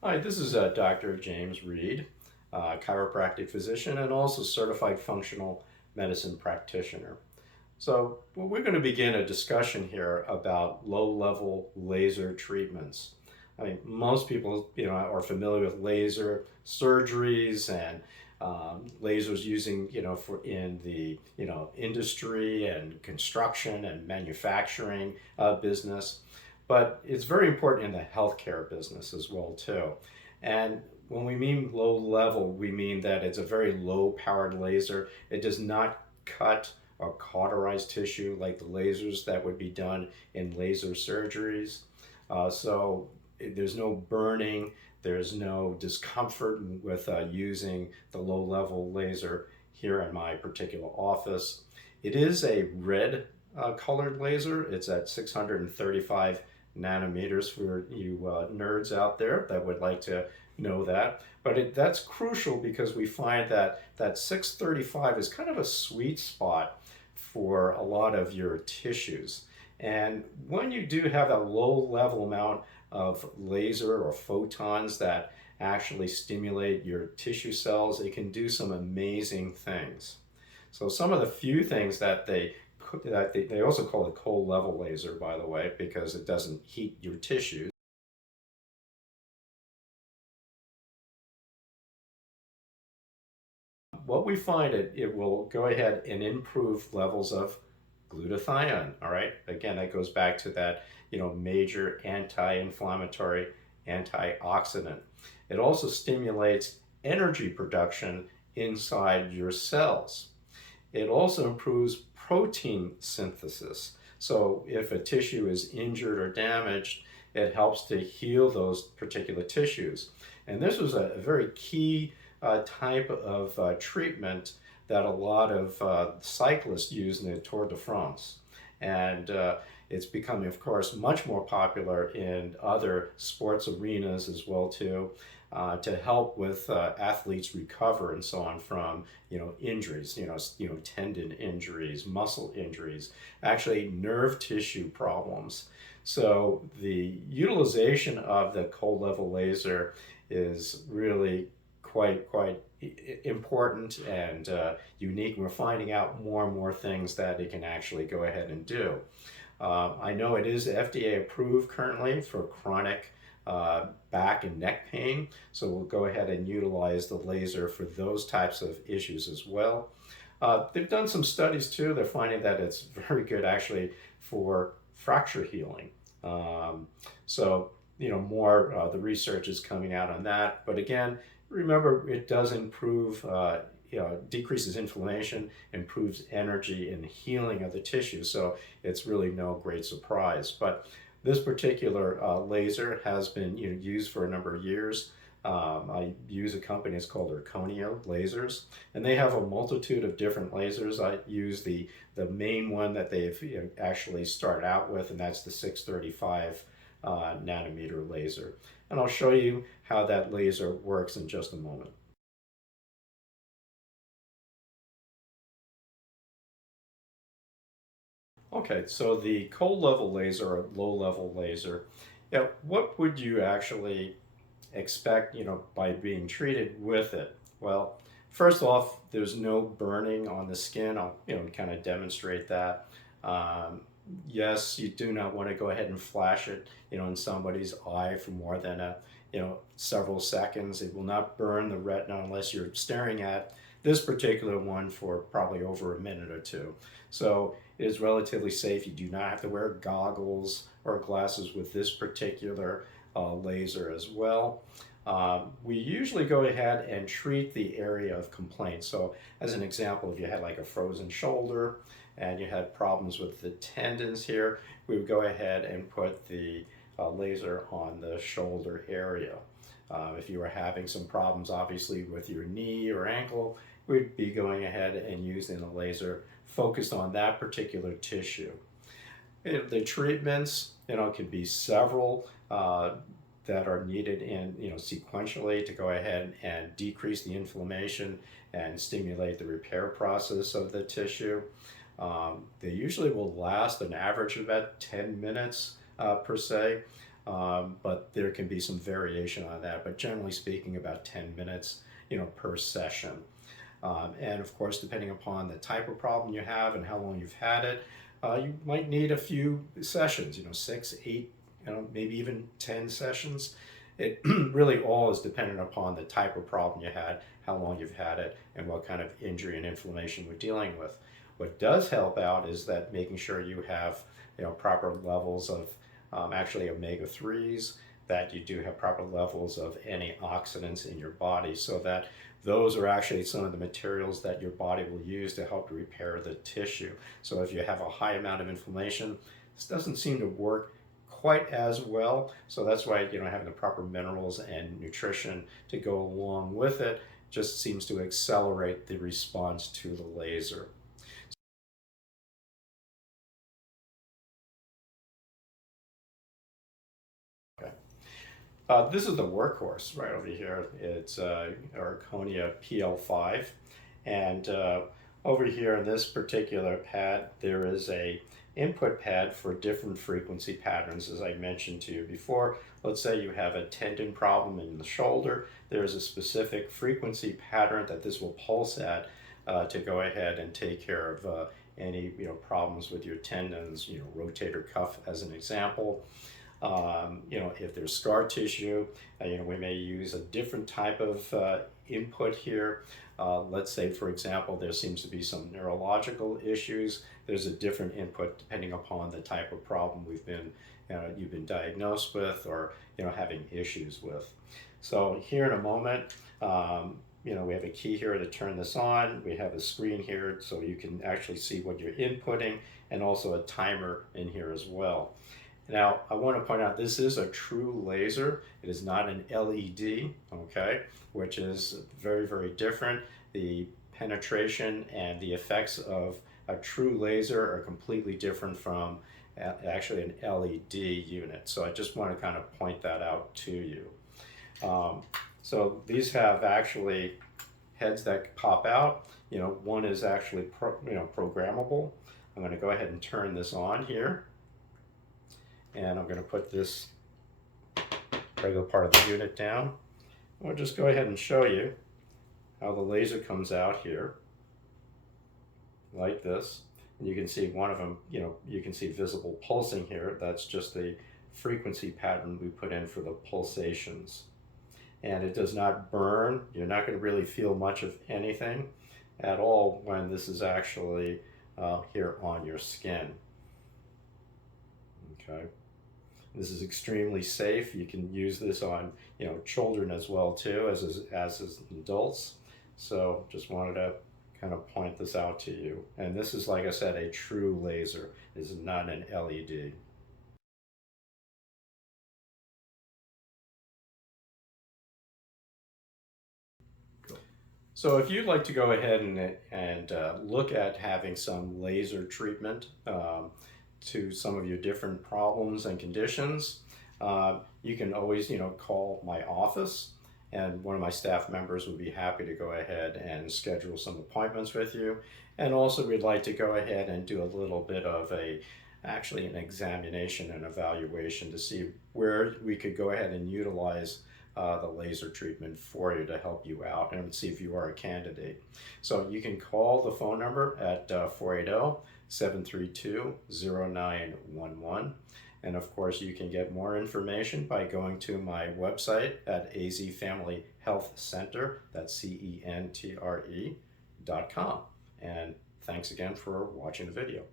Hi, this is Dr. James Reade, chiropractic physician and also certified functional medicine practitioner. So we're going to begin a discussion here about low-level laser treatments. I mean, most people, are familiar with laser surgeries and lasers using, for in the, industry and construction and manufacturing business. But it's very important in the healthcare business as well, too. And when we mean low level, we mean that it's a very low powered laser. It does not cut or cauterize tissue like the lasers that would be done in laser surgeries. So there's no burning, there's no discomfort with using the low level laser here in my particular office. It is a red colored laser. It's at 635 nanometers for you nerds out there that would like to know that. But that's crucial because we find that that 635 is kind of a sweet spot for a lot of your tissues. And when you do have a low level amount of laser or photons that actually stimulate your tissue cells, it can do some amazing things. So some of the few things that they also call it cold level laser, by the way, because it doesn't heat your tissues. What we find, it will go ahead and improve levels of glutathione. All right, again, that goes back to that major anti-inflammatory antioxidant. It also stimulates energy production inside your cells. It also improves protein synthesis. So if a tissue is injured or damaged, it helps to heal those particular tissues. And this was a very key type of treatment that a lot of cyclists use in the Tour de France. And it's becoming, of course, much more popular in other sports arenas as well too, to help with athletes recover and so on from injuries, tendon injuries, muscle injuries, actually nerve tissue problems. So the utilization of the cold level laser is really quite important and unique. We're finding out more and more things that it can actually go ahead and do. I know it is FDA approved currently for chronic back and neck pain, so we'll go ahead and utilize the laser for those types of issues as well. They've done some studies too. They're finding that it's very good actually for fracture healing. So more the research is coming out on that. But again, remember, it does improve, decreases inflammation, improves energy and healing of the tissue. So it's really no great surprise. But this particular laser has been used for a number of years. I use a company, it's called Erconio Lasers, and they have a multitude of different lasers. I use the main one that they've actually started out with, and that's the 635 nanometer laser. And I'll show you how that laser works in just a moment. Okay, so the cold level laser or low level laser, what would you actually expect, by being treated with it? Well, first off, there's no burning on the skin. I'll, kind of demonstrate that. Um, yes, you do not want to go ahead and flash it, in somebody's eye for more than several seconds. It will not burn the retina unless you're staring at this particular one for probably over a minute or two. So it is relatively safe. You do not have to wear goggles or glasses with this particular laser as well. We usually go ahead and treat the area of complaint. So as an example, if you had like a frozen shoulder and you had problems with the tendons here, we would go ahead and put the laser on the shoulder area. If you were having some problems, obviously, with your knee or ankle, we'd be going ahead and using the laser focused on that particular tissue. The treatments, could be several that are needed in, sequentially to go ahead and decrease the inflammation and stimulate the repair process of the tissue. They usually will last an average of about 10 minutes per se. but there can be some variation on that. But generally speaking, about 10 minutes, per session. And of course, depending upon the type of problem you have and how long you've had it, you might need a few sessions, 6, 8, maybe even 10 sessions. It really all is dependent upon the type of problem you had, how long you've had it, and what kind of injury and inflammation we're dealing with. What does help out is that making sure you have proper levels of actually omega-3s, that you do have proper levels of antioxidants in your body, so that those are actually some of the materials that your body will use to help repair the tissue. So if you have a high amount of inflammation, this doesn't seem to work quite as well. So that's why having the proper minerals and nutrition to go along with it just seems to accelerate the response to the laser. Okay. This is the workhorse right over here. It's Arconia PL5, and over here in this particular pad there is a input pad for different frequency patterns. As I mentioned to you before, let's say you have a tendon problem in the shoulder, there's a specific frequency pattern that this will pulse at to go ahead and take care of any problems with your tendons, rotator cuff as an example. If there's scar tissue, we may use a different type of input here. Let's say, for example, there seems to be some neurological issues. There's a different input depending upon the type of problem you've been diagnosed with, or having issues with. So here in a moment, we have a key here to turn this on. We have a screen here so you can actually see what you're inputting, and also a timer in here as well. Now, I want to point out this is a true laser. It is not an LED, okay, which is very, very different. The penetration and the effects of a true laser are completely different from actually an LED unit. So I just want to kind of point that out to you. So these have actually heads that pop out. One is actually programmable. I'm going to go ahead and turn this on here. And I'm going to put this regular part of the unit down. I'll just go ahead and show you how the laser comes out here, like this. And you can see one of them, you can see visible pulsing here. That's just the frequency pattern we put in for the pulsations. And it does not burn. You're not going to really feel much of anything at all when this is actually here on your skin. Okay. This is extremely safe. You can use this on children as well too, as adults. So just wanted to kind of point this out to you. And this is, like I said, a true laser. This is not an LED. So if you'd like to go ahead and look at having some laser treatment to some of your different problems and conditions, you can always call my office, and one of my staff members would be happy to go ahead and schedule some appointments with you. And also we'd like to go ahead and do a little bit of actually an examination and evaluation to see where we could go ahead and utilize the laser treatment for you to help you out and see if you are a candidate. So you can call the phone number at 480-732-0911. And of course, you can get more information by going to my website at AZ Family Health Center, that's CENTRE.com. And thanks again for watching the video.